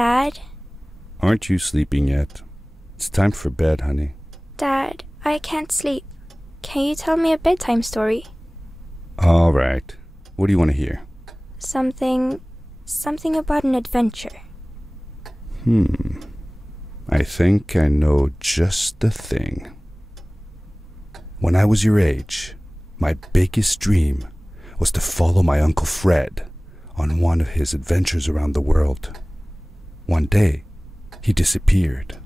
Dad? Aren't you sleeping yet? It's time for bed, honey. Dad, I can't sleep. Can you tell me a bedtime story? All right. What do you want to hear? Something about an adventure. I think I know just the thing. When I was your age, my biggest dream was to follow my Uncle Fred on one of his adventures around the world. One day, he disappeared.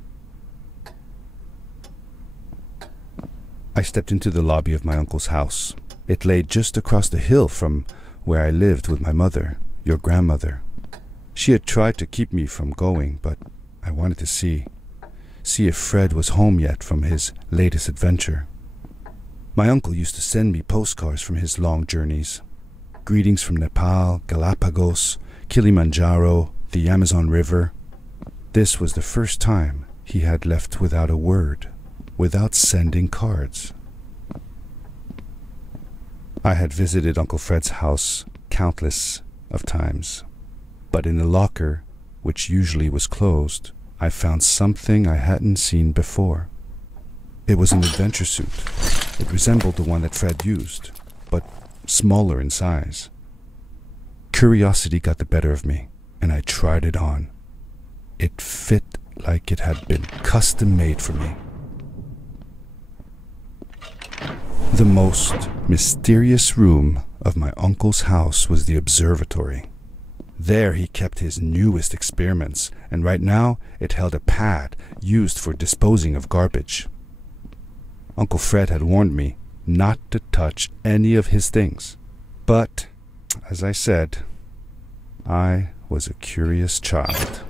I stepped into the lobby of my uncle's house. It lay just across the hill from where I lived with my mother, your grandmother. She had tried to keep me from going, but I wanted to see if Fred was home yet from his latest adventure. My uncle used to send me postcards from his long journeys. Greetings from Nepal, Galapagos, Kilimanjaro, the Amazon River. This was the first time he had left without a word, without sending cards. I had visited Uncle Fred's house countless of times, but in the locker, which usually was closed, I found something I hadn't seen before. It was an adventure suit. It resembled the one that Fred used, but smaller in size. Curiosity got the better of me, and I tried it on. It fit like it had been custom made for me. The most mysterious room of my uncle's house was the observatory. There he kept his newest experiments, and right now it held a pad used for disposing of garbage. Uncle Fred had warned me not to touch any of his things. But, as I said, I was a curious child.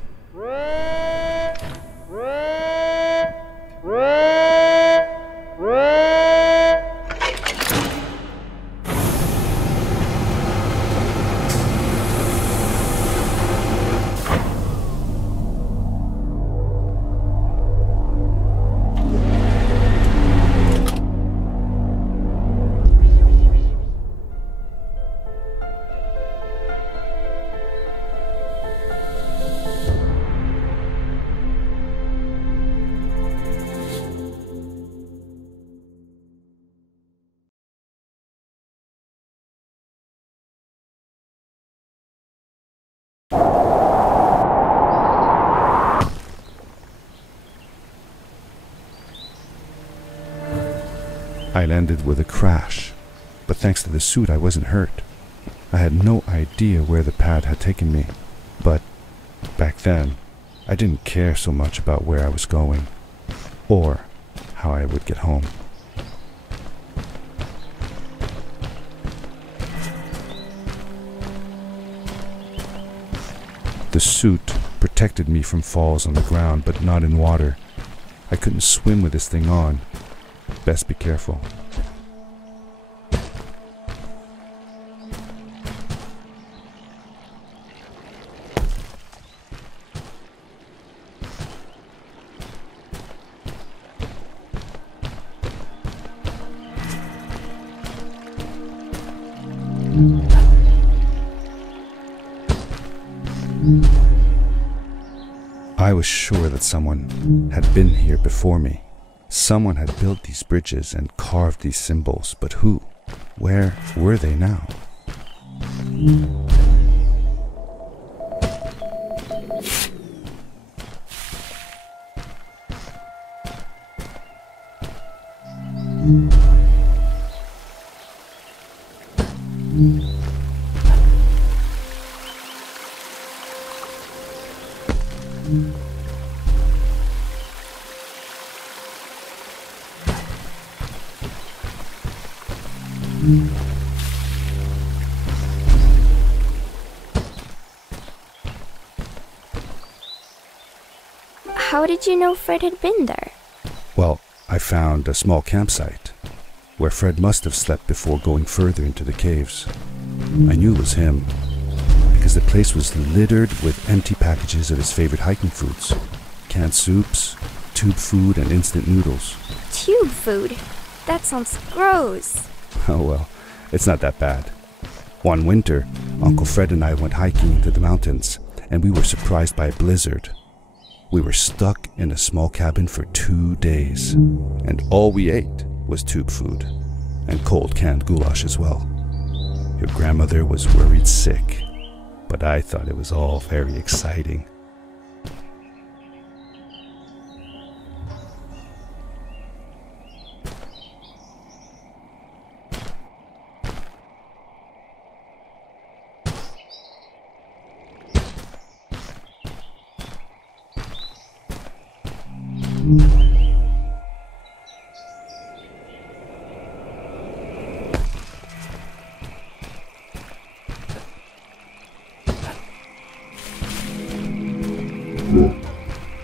I landed with a crash, but thanks to the suit I wasn't hurt. I had no idea where the pad had taken me, but back then I didn't care so much about where I was going, or how I would get home. The suit protected me from falls on the ground, but not in water. I couldn't swim with this thing on. Best be careful. I was sure that someone had been here before me. Someone had built these bridges and carved these symbols, but who? Where were they now? How did you know Fred had been there? Well, I found a small campsite where Fred must have slept before going further into the caves. I knew it was him because the place was littered with empty packages of his favorite hiking foods. Canned soups, tube food, and instant noodles. Tube food? That sounds gross. Oh well, it's not that bad. One winter, Uncle Fred and I went hiking into the mountains, and we were surprised by a blizzard. We were stuck in a small cabin for 2 days, and all we ate was tube food, and cold canned goulash as well. Your grandmother was worried sick, but I thought it was all very exciting.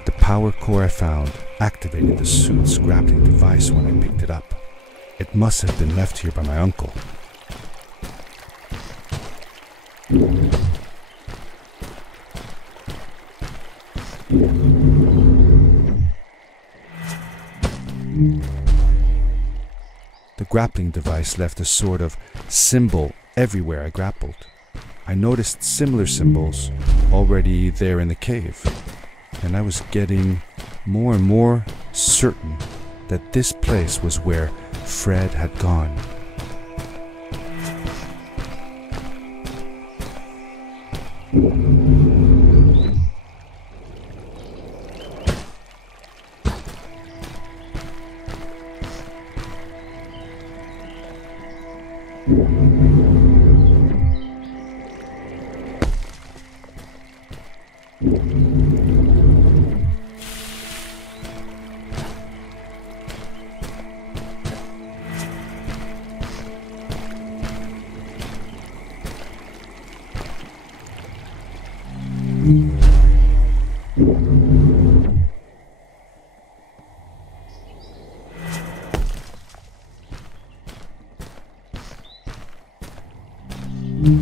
The power core I found activated the suit's grappling device when I picked it up. It must have been left here by my uncle. The grappling device left a sort of symbol everywhere I grappled. I noticed similar symbols already there in the cave, and I was getting more and more certain that this place was where Fred had gone.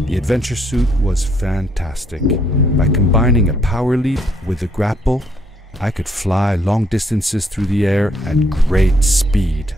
The adventure suit was fantastic. By combining a power leap with a grapple, I could fly long distances through the air at great speed.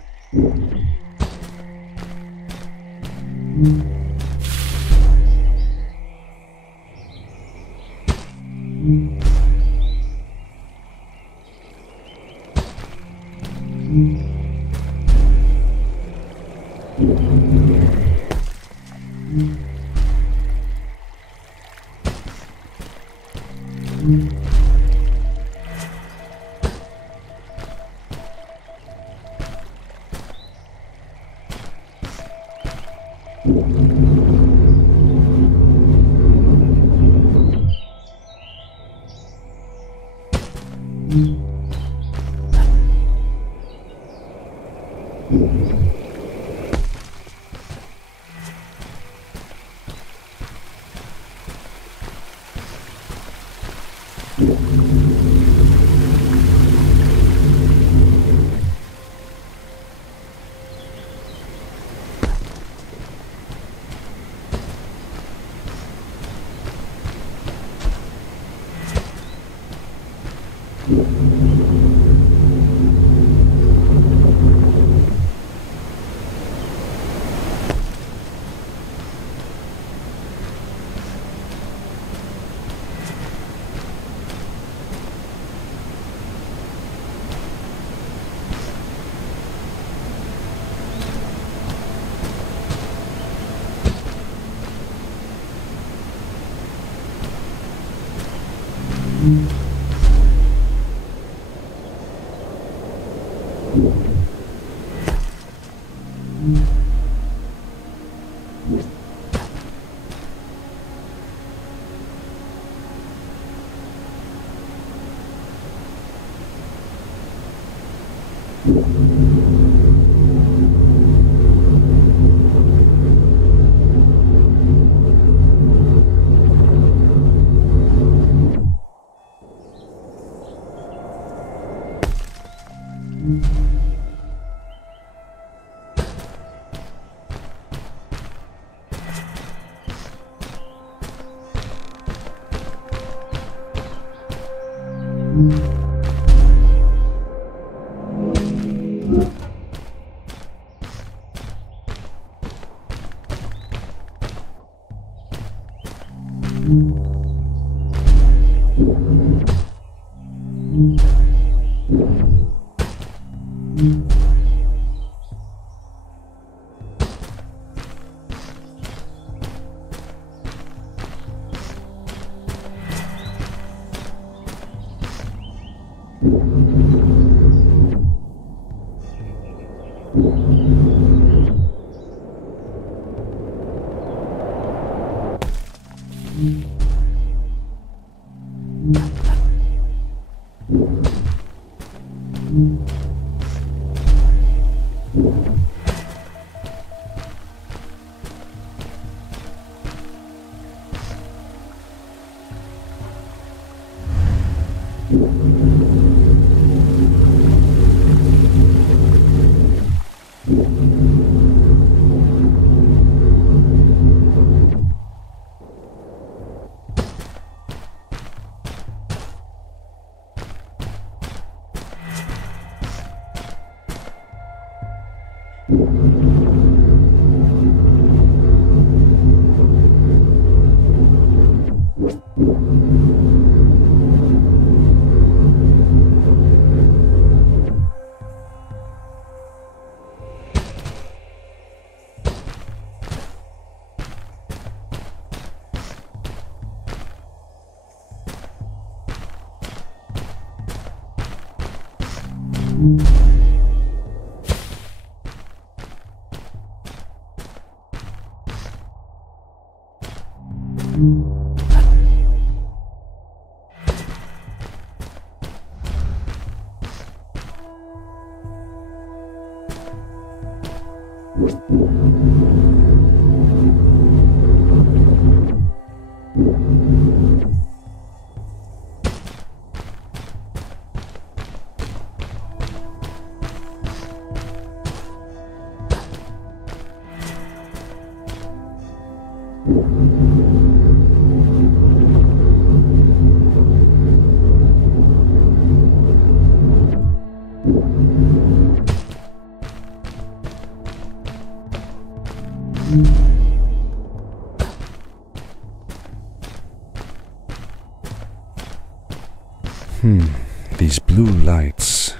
These blue lights.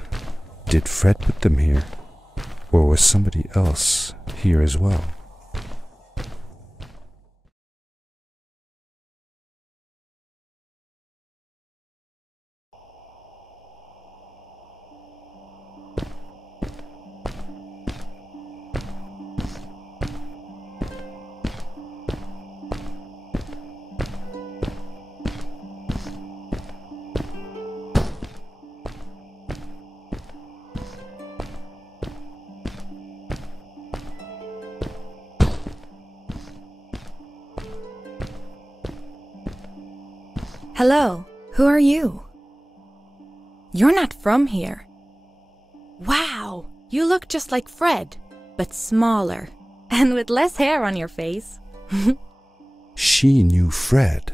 Did Fred put them here? Or was somebody else here as well? Hello, who are you? You're not from here. Wow, you look just like Fred, but smaller, and with less hair on your face. She knew Fred.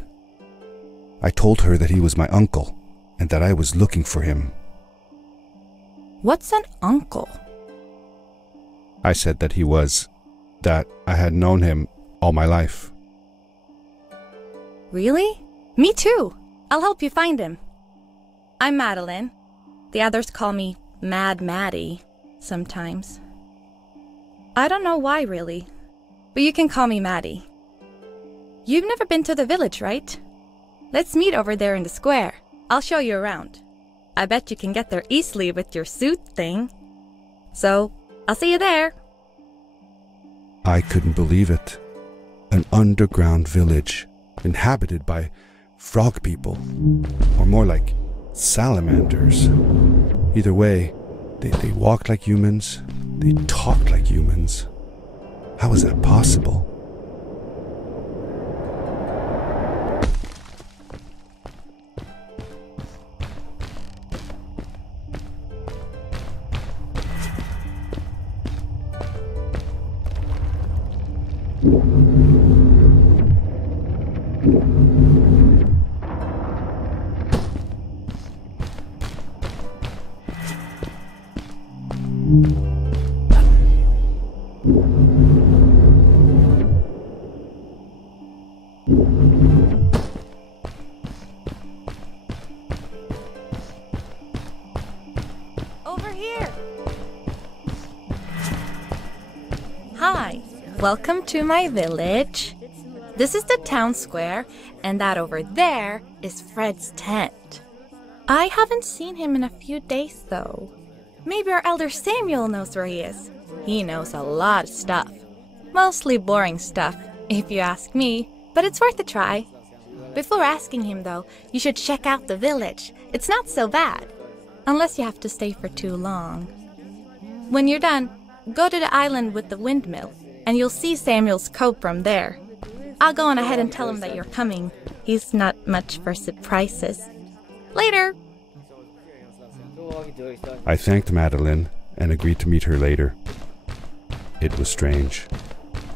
I told her that he was my uncle, and that I was looking for him. What's an uncle? I said that I had known him all my life. Really? Me too. I'll help you find him. I'm Madeline. The others call me Mad Maddie sometimes. I don't know why really, but you can call me Maddie. You've never been to the village, right? Let's meet over there in the square. I'll show you around. I bet you can get there easily with your suit thing. So, I'll see you there. I couldn't believe it. An underground village inhabited by frog people, or more like salamanders. Either way, they walked like humans, they talked like humans. How is that possible? Over here! Hi, welcome to my village. This is the town square, and that over there is Fred's tent. I haven't seen him in a few days though. Maybe our elder Samuel knows where he is. He knows a lot of stuff. Mostly boring stuff, if you ask me, but it's worth a try. Before asking him though, you should check out the village. It's not so bad, unless you have to stay for too long. When you're done, go to the island with the windmill, and you'll see Samuel's coat from there. I'll go on ahead and tell him that you're coming. He's not much for surprises. Later! I thanked Madeline and agreed to meet her later. It was strange.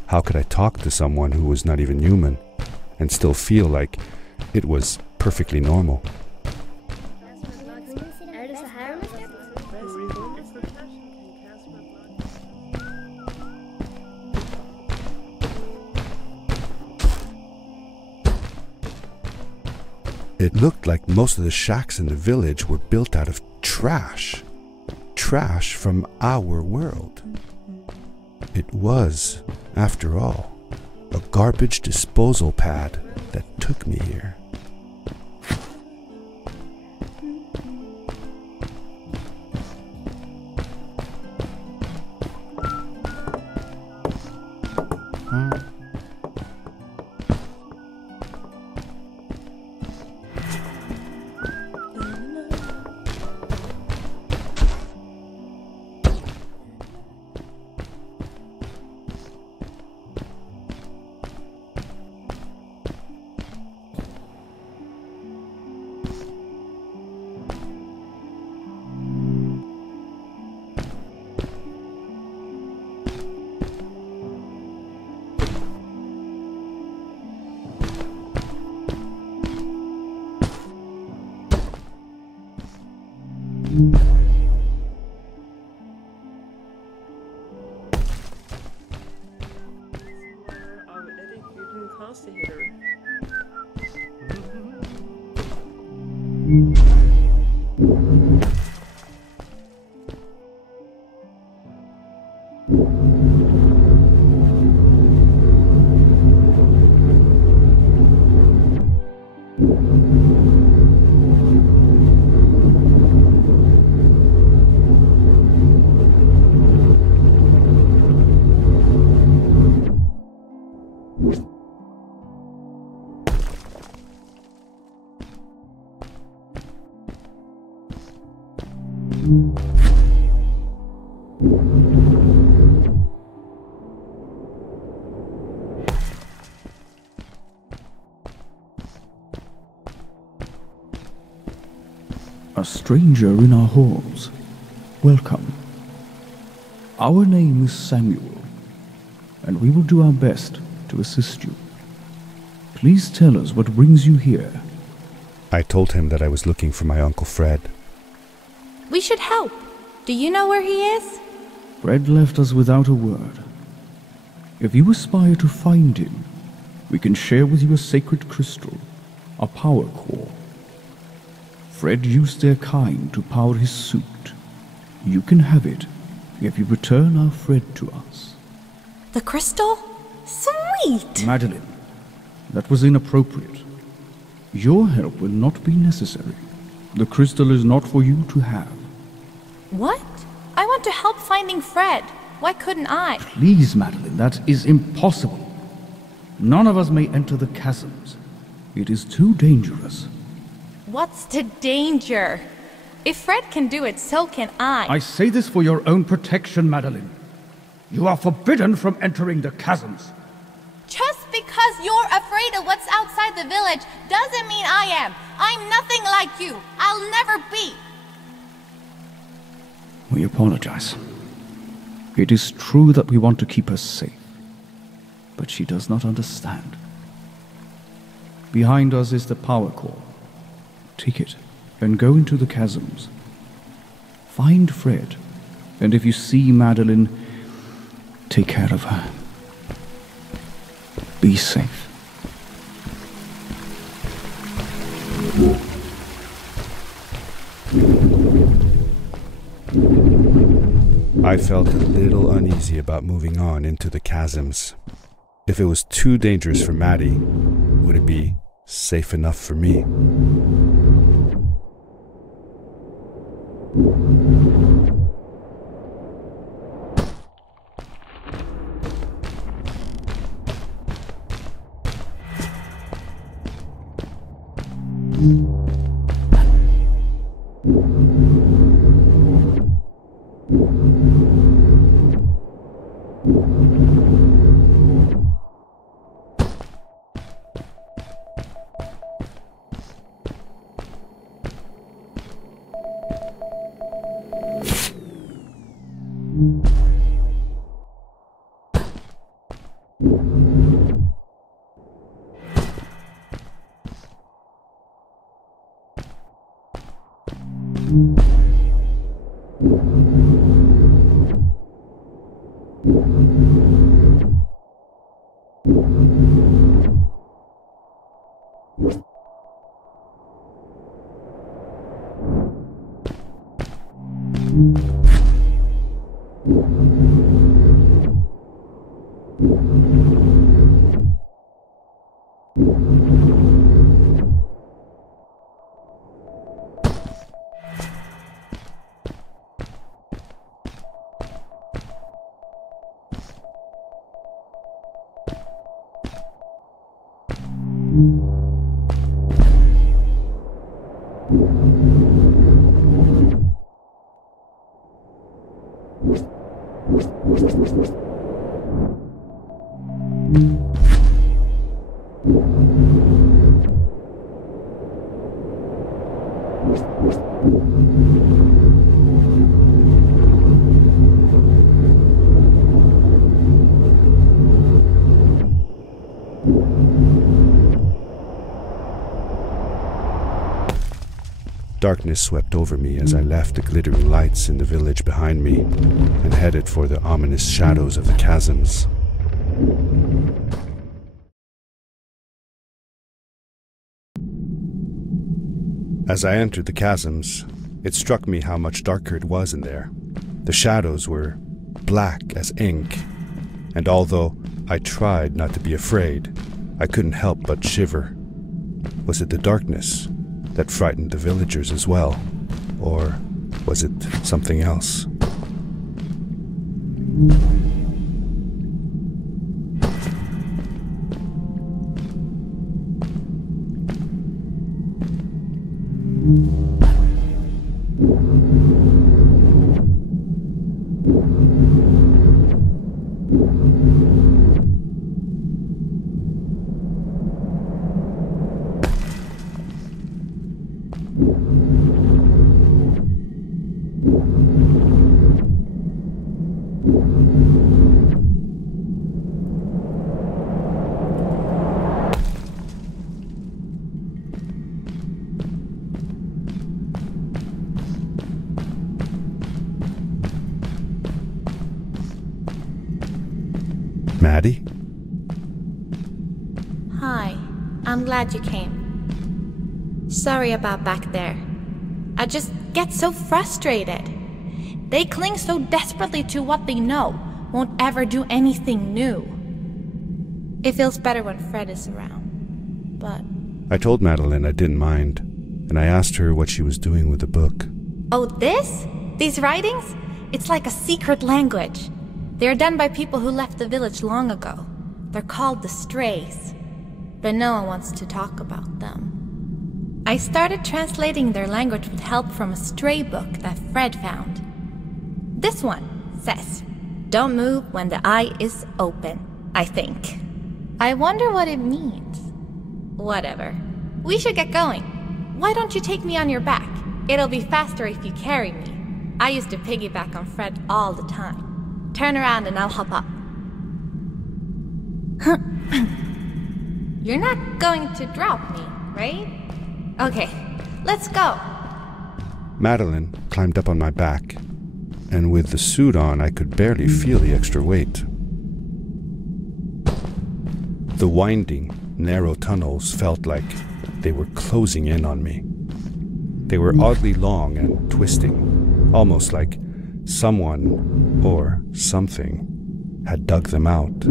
How could I talk to someone who was not even human and still feel like it was perfectly normal? It looked like most of the shacks in the village were built out of trash. Trash from our world. It was, after all, a garbage disposal pad that took me here. A stranger in our halls. Welcome. Our name is Samuel, and we will do our best to assist you. Please tell us what brings you here. I told him that I was looking for my Uncle Fred. We should help. Do you know where he is? Fred left us without a word. If you aspire to find him, we can share with you a sacred crystal, a power core. Fred used their kind to power his suit. You can have it if you return our Fred to us. The crystal? Sweet! Madeline, that was inappropriate. Your help will not be necessary. The crystal is not for you to have. What? I want to help finding Fred. Why couldn't I? Please, Madeline, that is impossible. None of us may enter the chasms. It is too dangerous. What's the danger? If Fred can do it, so can I. I say this for your own protection, Madeline. You are forbidden from entering the chasms. Just because you're afraid of what's outside the village doesn't mean I am. I'm nothing like you. I'll never be. We apologize. It is true that we want to keep her safe, but she does not understand. Behind us is the power core. Take it and go into the chasms. Find Fred, and if you see Madeline, take care of her. Be safe. I felt a little uneasy about moving on into the chasms. If it was too dangerous for Maddie, would it be safe enough for me? Darkness swept over me as I left the glittering lights in the village behind me and headed for the ominous shadows of the chasms. As I entered the chasms, it struck me how much darker it was in there. The shadows were black as ink, and although I tried not to be afraid, I couldn't help but shiver. Was it the darkness that frightened the villagers as well, or was it something else? Maddie? Hi, I'm glad you came. Sorry about back there. I just get so frustrated. They cling so desperately to what they know, won't ever do anything new. It feels better when Fred is around, but... I told Madeline I didn't mind, and I asked her what she was doing with the book. Oh, this? These writings? It's like a secret language. They are done by people who left the village long ago. They're called the Strays, but no one wants to talk about them. I started translating their language with help from a stray book that Fred found. This one says, "Don't move when the eye is open," I think. I wonder what it means. Whatever. We should get going. Why don't you take me on your back? It'll be faster if you carry me. I used to piggyback on Fred all the time. Turn around and I'll hop up. You're not going to drop me, right? Okay, let's go. Madeline climbed up on my back, and with the suit on, I could barely feel the extra weight. The winding, narrow tunnels felt like they were closing in on me. They were oddly long and twisting, almost like someone or something had dug them out.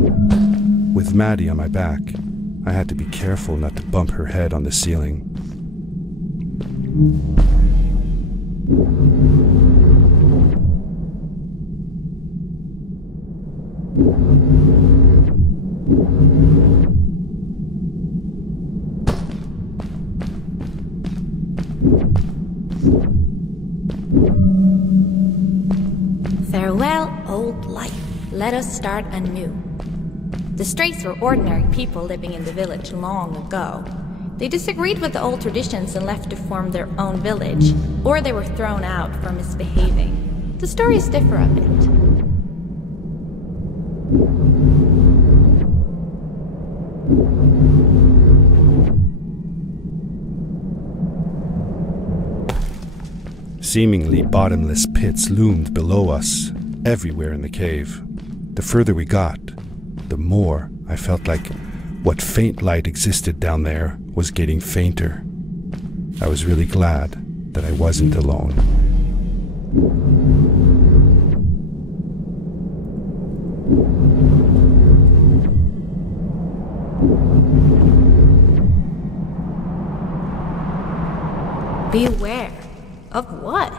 With Maddie on my back, I had to be careful not to bump her head on the ceiling. Farewell, old life. Let us start anew. The Strays were ordinary people living in the village long ago. They disagreed with the old traditions and left to form their own village, or they were thrown out for misbehaving. The stories differ a bit. Seemingly bottomless pits loomed below us, everywhere in the cave. The further we got, the more I felt like what faint light existed down there was getting fainter. I was really glad that I wasn't alone. Beware of what?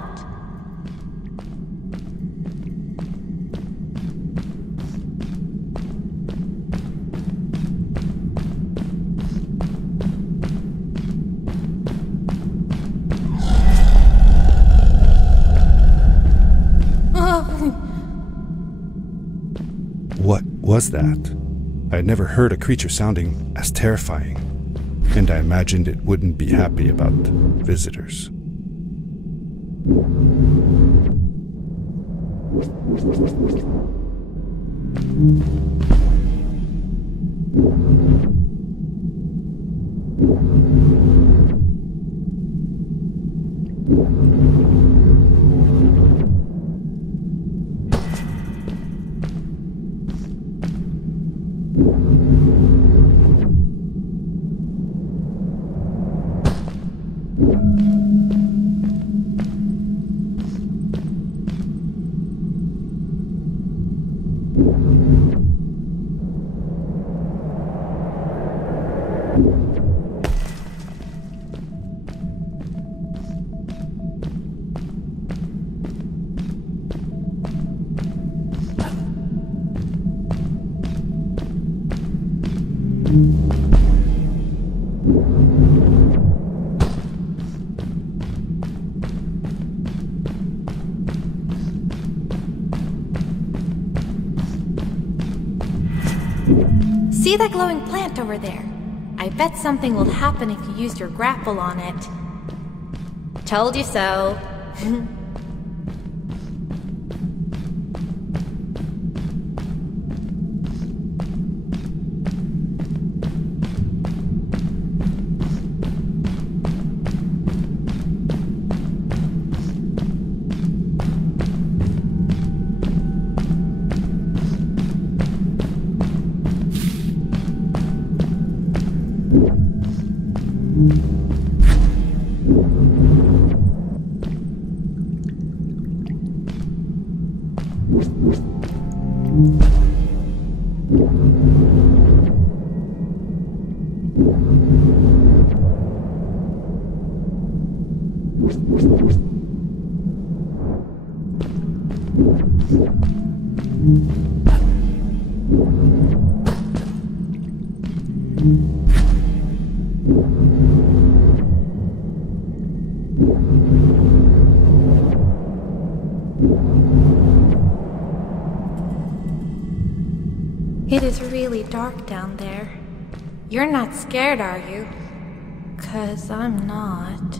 What was that? I had never heard a creature sounding as terrifying, and I imagined it wouldn't be happy about visitors. See that glowing plant over there? I bet something will happen if you use your grapple on it. Told you so. It is really dark down there. You're not scared, are you? 'Cause I'm not.